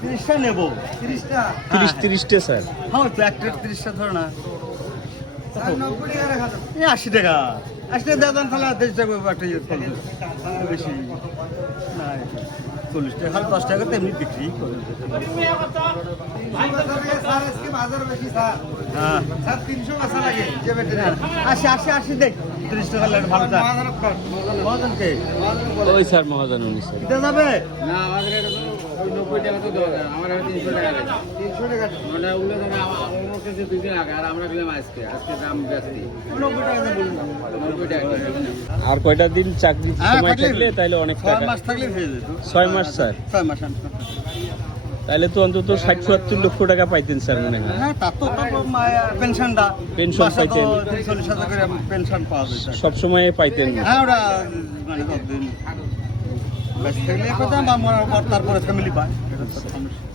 তিরিশটা নেবো। 30 স্যার। হ্যাঁ তো একটা 30টা ধরো না, 80 টাকা। 80 টাকা দেওয়া তাহলে 30 টাকা একটা ইয়ে করবে বেশি না, 40 টাকা, 10 টাকা তো এমনি বিক্রি করে। হ্যাঁ 80 দেখ, 30 টাকা লাগে ভালো। মহাজনকে ওই স্যার মহাজন উনি স্যার। দিতে যাবে না আমাদের এটা তো 90 টাকা তো দেওয়া যায়, আমার 300 টাকা লাগে। 300 টাকা মানে ওগুলো ধরে আমার কাছে 2 দিন আগে, আর আমরা গেলাম আজকে দাম বেশি 90 টাকা দিয়ে বলুন। 90 টাকা করে। আর কয়টা দিন চাকরি হ্যাঁ, সময় থাকলে থাকলে তাহলে অনেক 6 টাকা। মাস থাকলে হয়ে যেত। 6 মাস স্যার। 6 মাস তাহলে তো অন্তত 60-70 লক্ষ টাকা পাইতেন স্যার মনে হয়। হ্যাঁ, তা তো পেনশনটা পেনশন পাইতেন। 40,000 করে পেনশন পাওয়া যায়। সব সময় পাইতেন। হ্যাঁ, ওরা মানে কতদিন বেশ থাকলে কথা বা তারপরে ফ্যামিলি পায়, এটা তো সমস্যা।